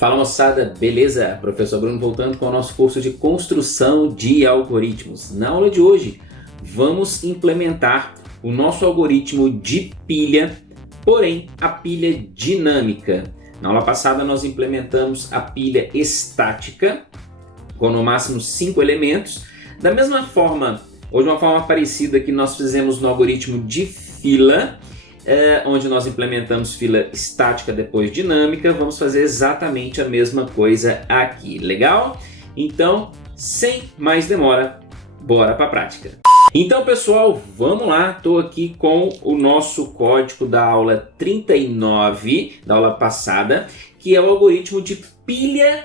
Fala moçada, beleza? Professor Bruno voltando com o nosso curso de construção de algoritmos. Na aula de hoje vamos implementar o nosso algoritmo de pilha, porém a pilha dinâmica. Na aula passada nós implementamos a pilha estática com no máximo 5 elementos. Da mesma forma, ou de uma forma parecida que nós fizemos no algoritmo de fila, onde nós implementamos fila estática depois dinâmica, vamos fazer exatamente a mesma coisa aqui, legal? Então, sem mais demora, bora para a prática. Então pessoal, vamos lá, estou aqui com o nosso código da aula 39, da aula passada, que é o algoritmo de pilha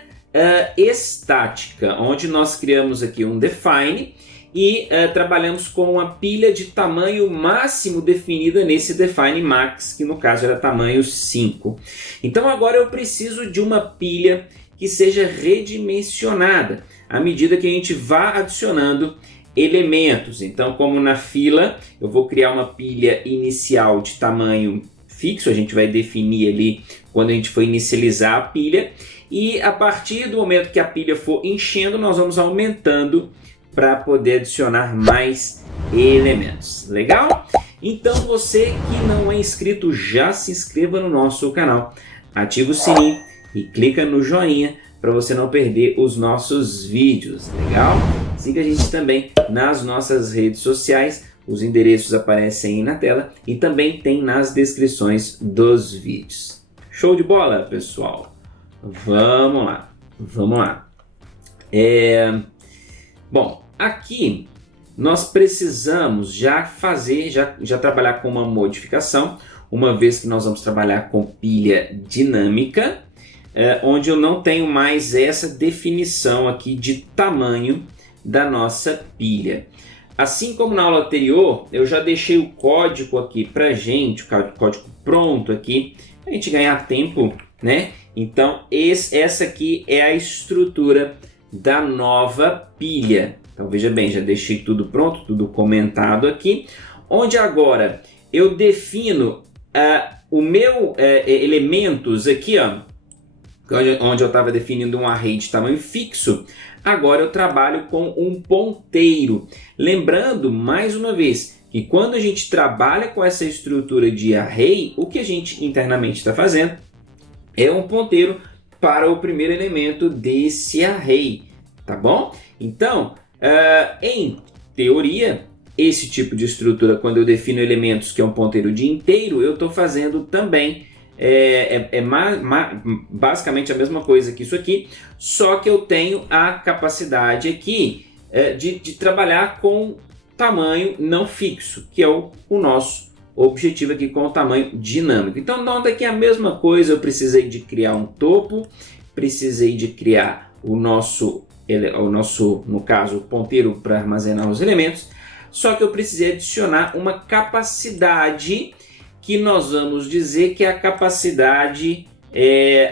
estática, onde nós criamos aqui um define e trabalhamos com uma pilha de tamanho máximo definida nesse define max, que no caso era tamanho 5. Então agora eu preciso de uma pilha que seja redimensionada, à medida que a gente vá adicionando elementos. Então, como na fila, eu vou criar uma pilha inicial de tamanho fixo, a gente vai definir ali quando a gente for inicializar a pilha, e a partir do momento que a pilha for enchendo, nós vamos aumentando para poder adicionar mais elementos. Legal? Então você que não é inscrito, já se inscreva no nosso canal, ativa o sininho e clica no joinha para você não perder os nossos vídeos. Legal? Siga a gente também nas nossas redes sociais, os endereços aparecem aí na tela e também tem nas descrições dos vídeos. Show de bola, pessoal? Vamos lá, vamos lá. Bom, aqui nós precisamos já trabalhar com uma modificação, uma vez que nós vamos trabalhar com pilha dinâmica, onde eu não tenho mais essa definição aqui de tamanho da nossa pilha. Assim como na aula anterior, eu já deixei o código aqui pra gente, o código pronto aqui, a gente ganhar tempo, né? Então essa aqui é a estrutura da nova pilha. Então veja bem, já deixei tudo pronto, tudo comentado aqui, onde agora eu defino o meu elementos aqui, ó, onde eu estava definindo um array de tamanho fixo. Agora eu trabalho com um ponteiro. Lembrando, mais uma vez, que quando a gente trabalha com essa estrutura de array, o que a gente internamente está fazendo é um ponteiro para o primeiro elemento desse array, tá bom? Então, em teoria, esse tipo de estrutura, quando eu defino elementos que é um ponteiro de inteiro, eu estou fazendo também basicamente a mesma coisa que isso aqui, só que eu tenho a capacidade aqui de trabalhar com tamanho não fixo, que é o nosso objetivo aqui com o tamanho dinâmico. Então nota que a mesma coisa, eu precisei de criar um topo, precisei de criar o nosso, no caso, ponteiro para armazenar os elementos, só que eu precisei adicionar uma capacidade que nós vamos dizer que é a capacidade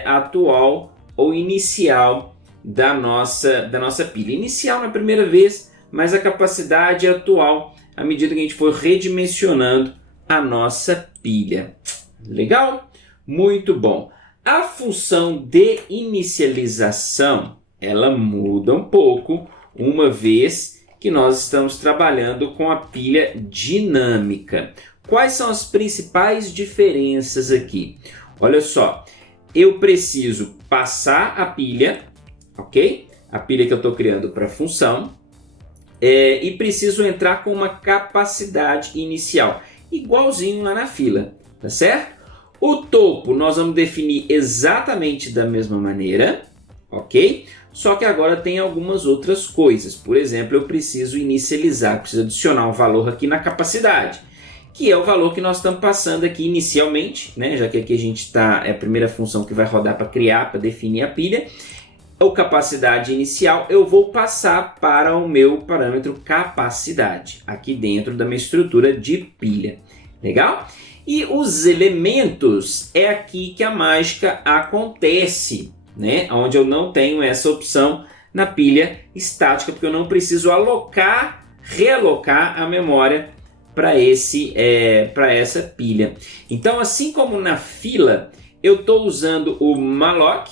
atual ou inicial da nossa pilha. Inicial na primeira vez, mas a capacidade atual à medida que a gente for redimensionando a nossa pilha. Legal? Muito bom. A função de inicialização, ela muda um pouco, uma vez que nós estamos trabalhando com a pilha dinâmica. Quais são as principais diferenças aqui? Olha só, eu preciso passar a pilha, ok? A pilha que eu estou criando para a função, e preciso entrar com uma capacidade inicial, igualzinho lá na fila, tá certo? O topo nós vamos definir exatamente da mesma maneira, ok? Só que agora tem algumas outras coisas. Por exemplo, eu preciso inicializar, preciso adicionar um valor aqui na capacidade, que é o valor que nós estamos passando aqui inicialmente, né? Já que aqui a gente é a primeira função que vai rodar para criar, para definir a pilha. A capacidade inicial eu vou passar para o meu parâmetro capacidade, aqui dentro da minha estrutura de pilha. Legal? E os elementos é aqui que a mágica acontece, né? Onde eu não tenho essa opção na pilha estática, porque eu não preciso realocar a memória para essa pilha. Então, assim como na fila, eu estou usando o malloc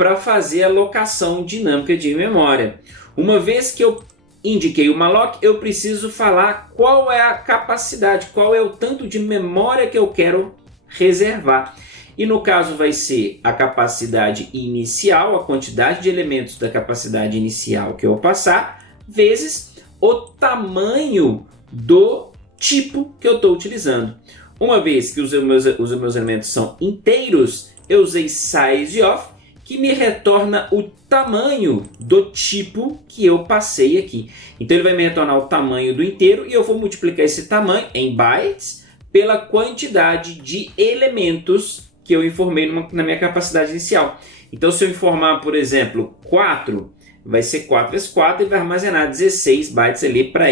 para fazer a alocação dinâmica de memória. Uma vez que eu indiquei o malloc, eu preciso falar qual é a capacidade, qual é o tanto de memória que eu quero reservar. E no caso vai ser a capacidade inicial, a quantidade de elementos da capacidade inicial que eu passar, vezes o tamanho do tipo que eu estou utilizando. Uma vez que os meus elementos são inteiros, eu usei sizeOf, que me retorna o tamanho do tipo que eu passei aqui. Então ele vai me retornar o tamanho do inteiro e eu vou multiplicar esse tamanho em bytes pela quantidade de elementos que eu informei na minha capacidade inicial. Então se eu informar, por exemplo, 4, vai ser 4 vezes 4 e vai armazenar 16 bytes ali para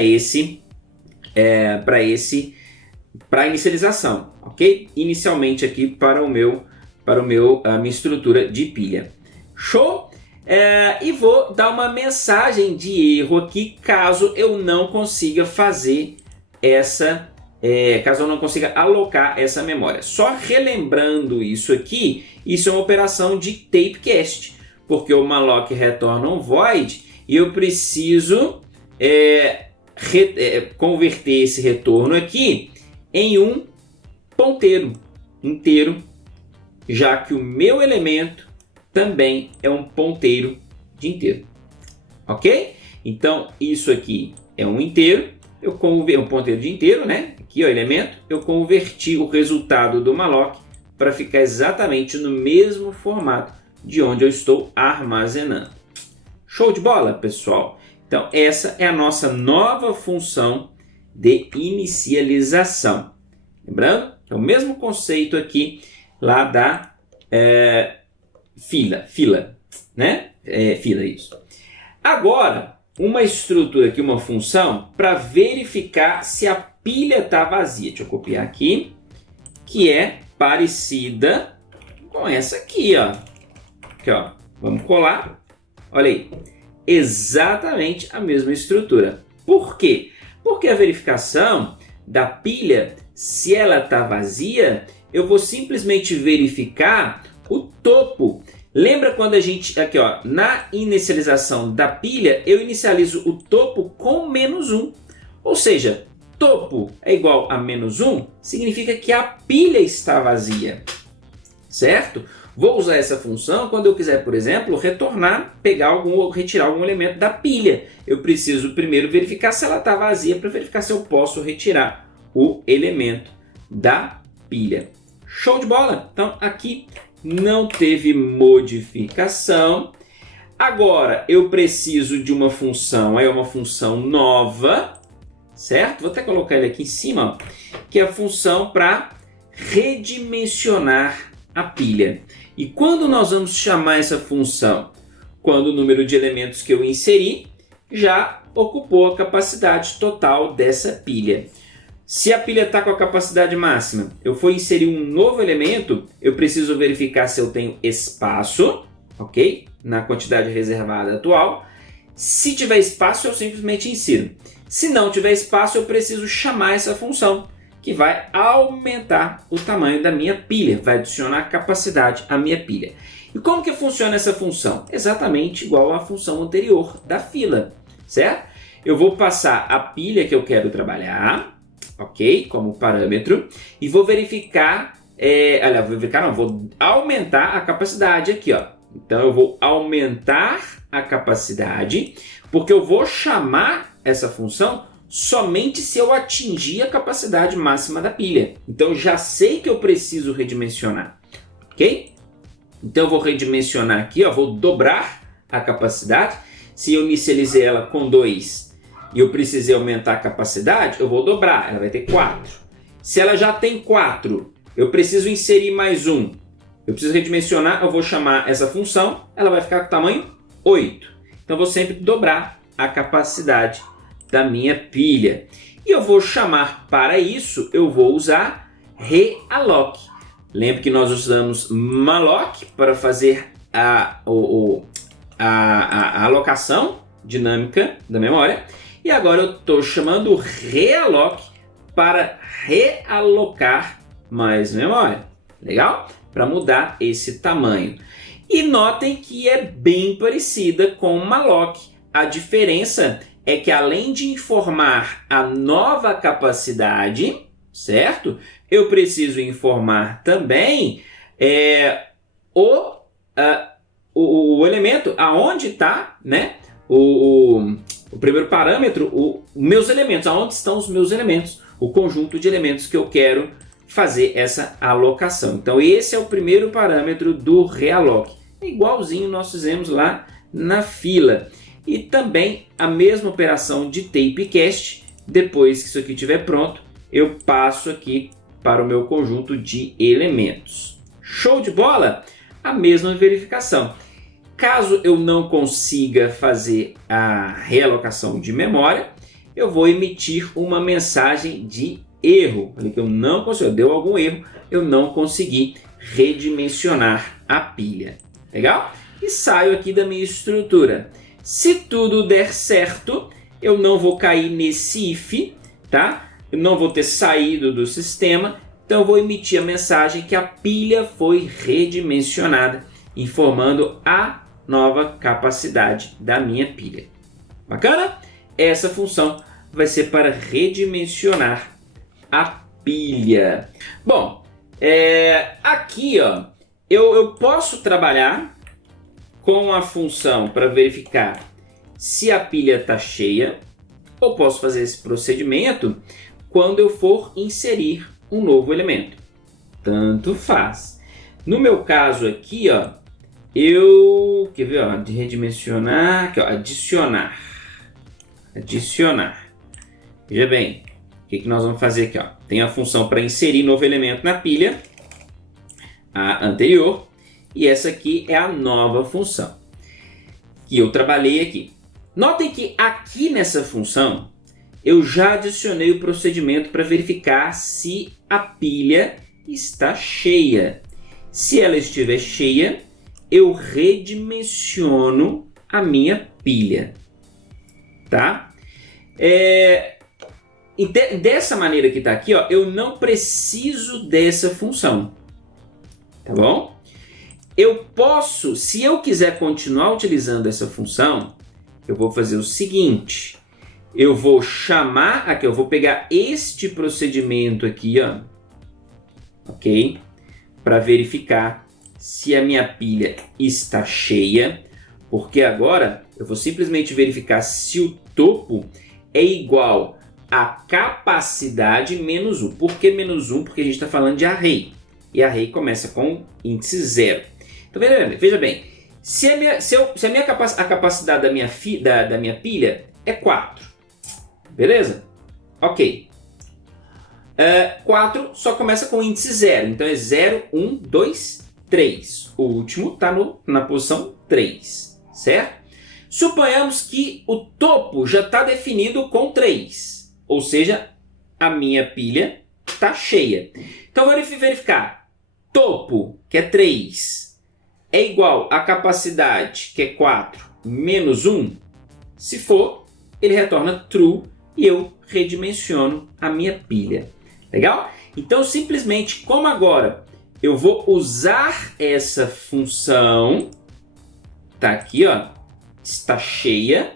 a inicialização, ok? Inicialmente aqui para a minha estrutura de pilha. Show? E vou dar uma mensagem de erro aqui caso eu não consiga fazer caso eu não consiga alocar essa memória. Só relembrando isso aqui, isso é uma operação de typecast, porque o malloc retorna um void e eu preciso converter esse retorno aqui em um ponteiro inteiro, já que o meu elemento também é um ponteiro de inteiro, ok? Então isso aqui é um inteiro, um ponteiro de inteiro, né? Aqui o elemento, eu converti o resultado do malloc para ficar exatamente no mesmo formato de onde eu estou armazenando. Show de bola, pessoal? Então essa é a nossa nova função de inicialização. Lembrando, é o mesmo conceito aqui lá da fila, né? Fila, isso. Agora, uma estrutura aqui, uma função para verificar se a pilha está vazia. Deixa eu copiar aqui, que é parecida com essa aqui, ó. Aqui, ó. Vamos colar. Olha aí, exatamente a mesma estrutura. Por quê? Porque a verificação da pilha, se ela está vazia, eu vou simplesmente verificar o topo. Lembra quando a gente, aqui ó, na inicialização da pilha, eu inicializo o topo com -1. Ou seja, topo é igual a -1, significa que a pilha está vazia, certo? Vou usar essa função quando eu quiser, por exemplo, retornar, pegar ou retirar algum elemento da pilha. Eu preciso primeiro verificar se ela está vazia para verificar se eu posso retirar o elemento da pilha. Show de bola? Então aqui não teve modificação. Agora eu preciso de uma função, é uma função nova, certo? Vou até colocar ele aqui em cima, ó, que é a função para redimensionar a pilha. E quando nós vamos chamar essa função? Quando o número de elementos que eu inseri já ocupou a capacidade total dessa pilha. Se a pilha está com a capacidade máxima, eu for inserir um novo elemento, eu preciso verificar se eu tenho espaço, ok? Na quantidade reservada atual. Se tiver espaço, eu simplesmente insiro. Se não tiver espaço, eu preciso chamar essa função, que vai aumentar o tamanho da minha pilha, vai adicionar capacidade à minha pilha. E como que funciona essa função? Exatamente igual à função anterior da fila, certo? Eu vou passar a pilha que eu quero trabalhar, ok? Como parâmetro, e vou verificar, vou aumentar a capacidade aqui, ó. Então eu vou aumentar a capacidade, porque eu vou chamar essa função somente se eu atingir a capacidade máxima da pilha. Então eu já sei que eu preciso redimensionar, ok? Então eu vou redimensionar aqui, ó, vou dobrar a capacidade. Se eu inicializei ela com 2 e eu precisei aumentar a capacidade, eu vou dobrar, ela vai ter 4. Se ela já tem 4, eu preciso inserir mais 1. Eu preciso redimensionar, eu vou chamar essa função, ela vai ficar com tamanho 8. Então eu vou sempre dobrar a capacidade da minha pilha. E eu vou chamar para isso, eu vou usar realloc. Lembra que nós usamos malloc para fazer a alocação dinâmica da memória. E agora eu estou chamando realloc para realocar mais memória. Legal? Para mudar esse tamanho. E notem que é bem parecida com malloc. A diferença é que além de informar a nova capacidade, certo? Eu preciso informar também o elemento, aonde está, né? O primeiro parâmetro, meus elementos, aonde estão os meus elementos, o conjunto de elementos que eu quero fazer essa alocação. Então esse é o primeiro parâmetro do realloc. É igualzinho nós fizemos lá na fila. E também a mesma operação de typecast. Depois que isso aqui estiver pronto, eu passo aqui para o meu conjunto de elementos. Show de bola? A mesma verificação. Caso eu não consiga fazer a realocação de memória, eu vou emitir uma mensagem de erro. Falei que eu não consigo, deu algum erro, eu não consegui redimensionar a pilha. Legal? E saio aqui da minha estrutura. Se tudo der certo, eu não vou cair nesse if, tá? Eu não vou ter saído do sistema, então eu vou emitir a mensagem que a pilha foi redimensionada, informando a nova capacidade da minha pilha. Bacana? Essa função vai ser para redimensionar a pilha. Bom, aqui ó, eu posso trabalhar com a função para verificar se a pilha está cheia, ou posso fazer esse procedimento quando eu for inserir um novo elemento. Tanto faz. No meu caso aqui, ó, quer ver, ó, de redimensionar, aqui, ó, adicionar. Veja bem, o que nós vamos fazer aqui, ó? Tem a função para inserir novo elemento na pilha, a anterior, e essa aqui é a nova função que eu trabalhei aqui. Notem que aqui nessa função eu já adicionei o procedimento para verificar se a pilha está cheia. Se ela estiver cheia, eu redimensiono a minha pilha, tá? Dessa maneira que está aqui, ó, eu não preciso dessa função, tá bom? Eu posso, se eu quiser continuar utilizando essa função, eu vou fazer o seguinte: eu vou chamar aqui, eu vou pegar este procedimento aqui, ó, ok? Para verificar se a minha pilha está cheia, porque agora eu vou simplesmente verificar se o topo é igual a capacidade menos 1. Por que menos 1? Porque a gente está falando de array, e array começa com índice 0. Então veja bem, se a capacidade da minha pilha é 4, beleza? Ok. 4 só começa com índice 0, então é 0, 1, 2, 3. O último está na posição 3, certo? Suponhamos que o topo já está definido com 3, ou seja, a minha pilha está cheia. Então eu vou verificar, topo, que é 3, é igual a capacidade, que é 4, menos 1. Se for, ele retorna true e eu redimensiono a minha pilha. Legal? Então, simplesmente, como agora eu vou usar essa função, tá aqui, ó, está cheia,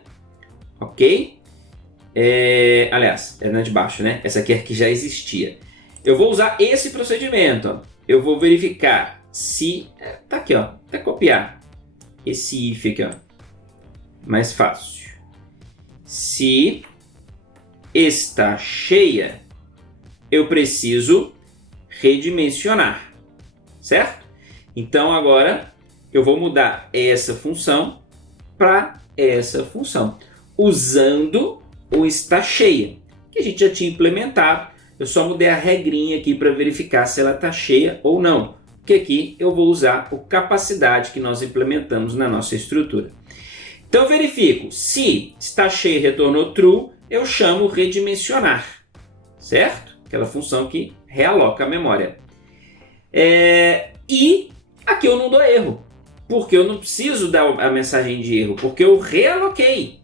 ok? Aliás, é na de baixo, né? Essa aqui é que já existia. Eu vou usar esse procedimento, ó. Eu vou verificar se... tá aqui, ó. Até copiar esse if aqui, ó. Mais fácil. Se está cheia, eu preciso redimensionar, certo? Então agora eu vou mudar essa função para essa função, usando o está cheia, que a gente já tinha implementado. Eu só mudei a regrinha aqui para verificar se ela está cheia ou não, porque aqui eu vou usar o capacidade que nós implementamos na nossa estrutura. Então eu verifico, se está cheia e retornou true, eu chamo redimensionar, certo? Aquela função que realoca a memória. E aqui eu não dou erro, porque eu não preciso dar a mensagem de erro, porque eu realoquei.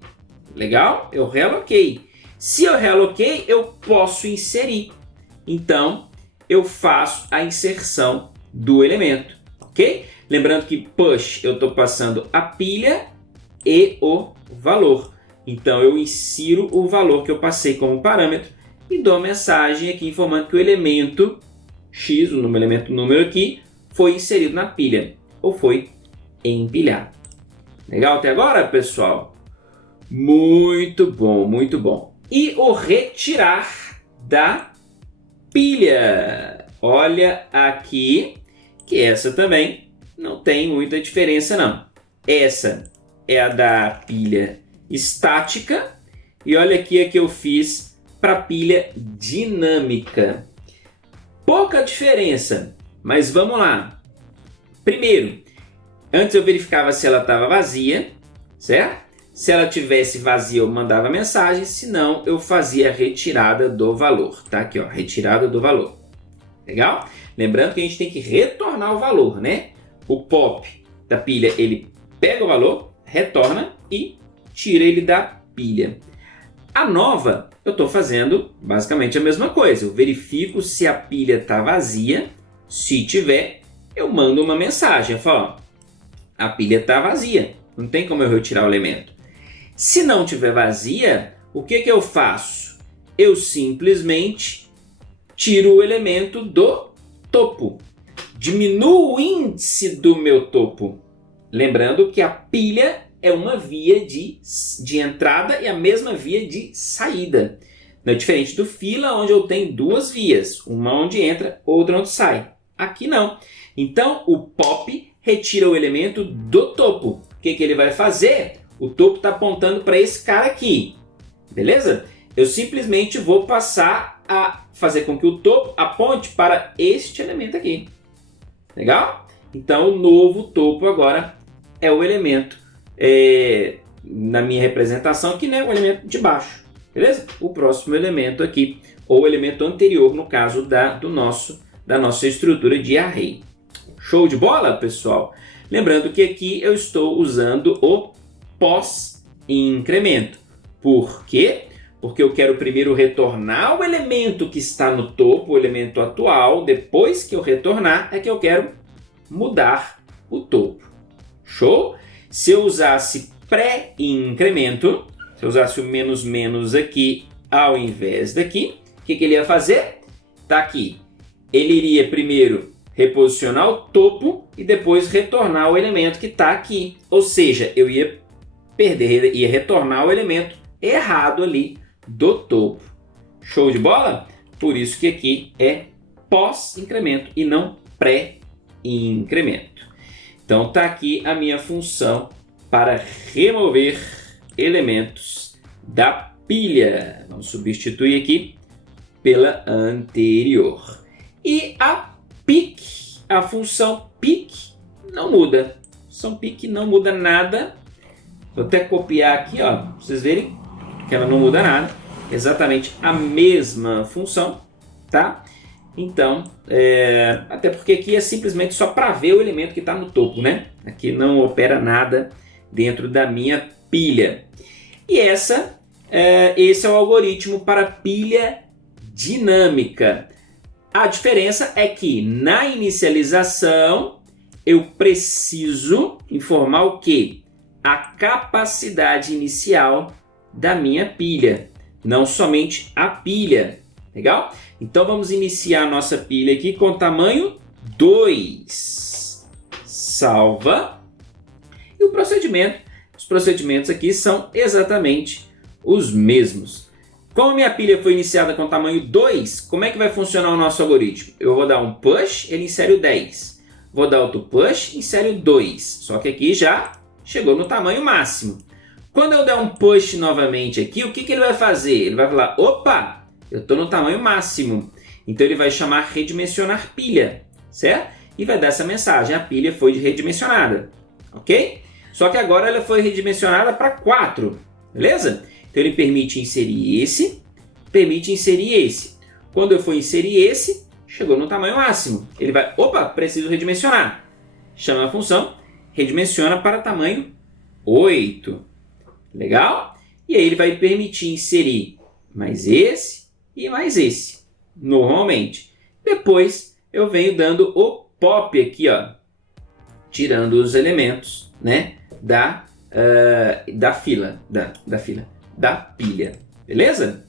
Legal? Eu realoquei. Se eu realoquei, eu posso inserir. Então, eu faço a inserção do elemento, ok? Lembrando que push eu estou passando a pilha e o valor. Então eu insiro o valor que eu passei como parâmetro e dou a mensagem aqui informando que o elemento X, o elemento número aqui, foi inserido na pilha ou foi empilhado. Legal até agora, pessoal? Muito bom, muito bom. E o retirar da pilha. Olha aqui que essa também não tem muita diferença não. Essa é a da pilha estática e olha aqui a que eu fiz para a pilha dinâmica. Pouca diferença, mas vamos lá. Primeiro, antes eu verificava se ela estava vazia, certo? Se ela tivesse vazia eu mandava mensagem, se não eu fazia a retirada do valor, tá? Aqui ó, retirada do valor. Legal? Lembrando que a gente tem que retornar o valor, né? O pop da pilha, ele pega o valor, retorna e tira ele da pilha. A nova, eu estou fazendo basicamente a mesma coisa. Eu verifico se a pilha está vazia. Se tiver, eu mando uma mensagem. Eu falo, ó, a pilha está vazia. Não tem como eu retirar o elemento. Se não tiver vazia, o que eu faço? Eu simplesmente tiro o elemento do topo. Diminuo o índice do meu topo. Lembrando que a pilha é uma via de entrada e a mesma via de saída. Não é diferente do fila, onde eu tenho duas vias. Uma onde entra, outra onde sai. Aqui não. Então, o pop retira o elemento do topo. O que ele vai fazer? O topo está apontando para esse cara aqui. Beleza? Eu simplesmente vou passar a fazer com que o topo aponte para este elemento aqui. Legal? Então, o novo topo agora é o elemento na minha representação aqui, né, o elemento de baixo, beleza? O próximo elemento aqui, ou o elemento anterior, no caso da nossa estrutura de array. Show de bola, pessoal? Lembrando que aqui eu estou usando o pós-incremento. Por quê? Porque eu quero primeiro retornar o elemento que está no topo, o elemento atual. Depois que eu retornar, é que eu quero mudar o topo. Show? Se eu usasse pré-incremento, se eu usasse o menos menos aqui ao invés daqui, o que ele ia fazer? Está aqui. Ele iria primeiro reposicionar o topo e depois retornar o elemento que está aqui. Ou seja, eu ia retornar o elemento errado ali do topo. Show de bola? Por isso que aqui é pós-incremento e não pré-incremento. Então está aqui a minha função para remover elementos da pilha. Vamos substituir aqui pela anterior. E a pick, a função pick não muda. A função pick não muda nada. Vou até copiar aqui, ó, para vocês verem que ela não muda nada. Exatamente a mesma função, tá? Então, até porque aqui é simplesmente só para ver o elemento que está no topo, né? Aqui não opera nada dentro da minha pilha. E esse é o algoritmo para pilha dinâmica. A diferença é que na inicialização eu preciso informar o quê? A capacidade inicial da minha pilha, não somente a pilha. Legal? Então vamos iniciar a nossa pilha aqui com tamanho 2. Salva. E o procedimento, os procedimentos aqui são exatamente os mesmos. Como a minha pilha foi iniciada com tamanho 2, como é que vai funcionar o nosso algoritmo? Eu vou dar um push, ele insere o 10. Vou dar outro push, insere o 2. Só que aqui já chegou no tamanho máximo. Quando eu der um push novamente aqui, o que ele vai fazer? Ele vai falar, opa, eu estou no tamanho máximo. Então ele vai chamar redimensionar pilha, certo? E vai dar essa mensagem, a pilha foi redimensionada, ok? Só que agora ela foi redimensionada para 4, beleza? Então ele permite inserir esse, permite inserir esse. Quando eu for inserir esse, chegou no tamanho máximo. Ele vai, opa, preciso redimensionar. Chama a função, redimensiona para tamanho 8. Legal? E aí ele vai permitir inserir mais esse e mais esse, normalmente. Depois eu venho dando o pop aqui, ó. tirando os elementos, né, da pilha, beleza?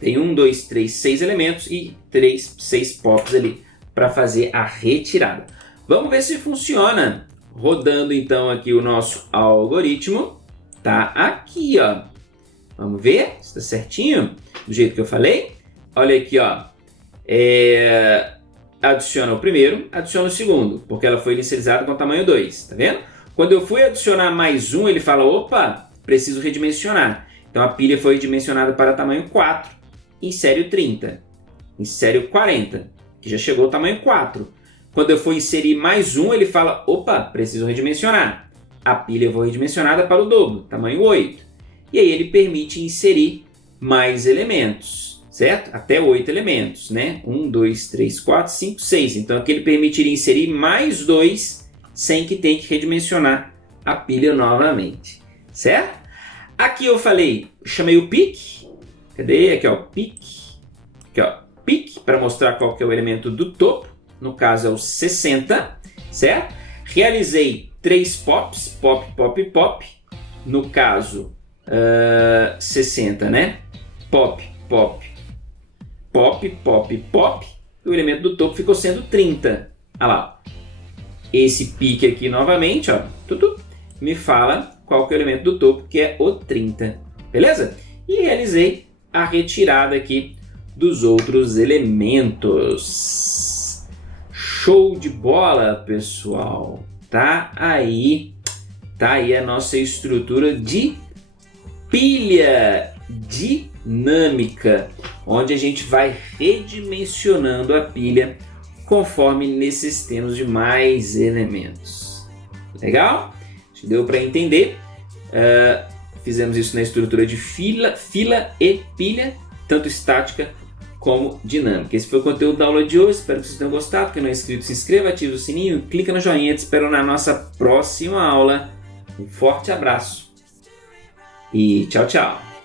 Tem 1, 2, 3, 6 elementos e 6 pops ali para fazer a retirada. Vamos ver se funciona. Rodando então aqui o nosso algoritmo, tá aqui, ó. Vamos ver se está certinho, do jeito que eu falei. Olha aqui, ó. Adiciona o primeiro, adiciona o segundo, porque ela foi inicializada com tamanho 2, tá vendo? Quando eu fui adicionar mais um, ele fala, opa, preciso redimensionar. Então a pilha foi redimensionada para tamanho 4, insere o 30, insere o 40, que já chegou ao tamanho 4. Quando eu for inserir mais um, ele fala, opa, preciso redimensionar. A pilha foi redimensionada para o dobro, tamanho 8. E aí ele permite inserir mais elementos, certo? Até 8 elementos, né? 1, 2, 3, 4, 5, 6. Então aqui ele permitiria inserir mais 2 sem que tenha que redimensionar a pilha novamente, certo? Aqui eu chamei o pick. Cadê? Aqui, ó, pick. Aqui, ó, pick, para mostrar qual que é o elemento do topo. No caso é o 60, certo? Realizei 3 pops, pop, pop, pop. No caso, 60, né? Pop, pop, pop, pop, pop. E o elemento do topo ficou sendo 30. Olha lá. Esse pique aqui novamente, ó, me fala qual que é o elemento do topo, que é o 30. Beleza? E realizei a retirada aqui dos outros elementos. Show de bola, pessoal! Tá aí a nossa estrutura de pilha dinâmica, onde a gente vai redimensionando a pilha conforme necessitemos de mais elementos. Legal? Acho que deu para entender. Fizemos isso na estrutura de fila e pilha, tanto estática como dinâmica. Esse foi o conteúdo da aula de hoje. Espero que vocês tenham gostado. Quem não é inscrito, se inscreva, ative o sininho, clica no joinha. Te espero na nossa próxima aula. Um forte abraço e tchau, tchau!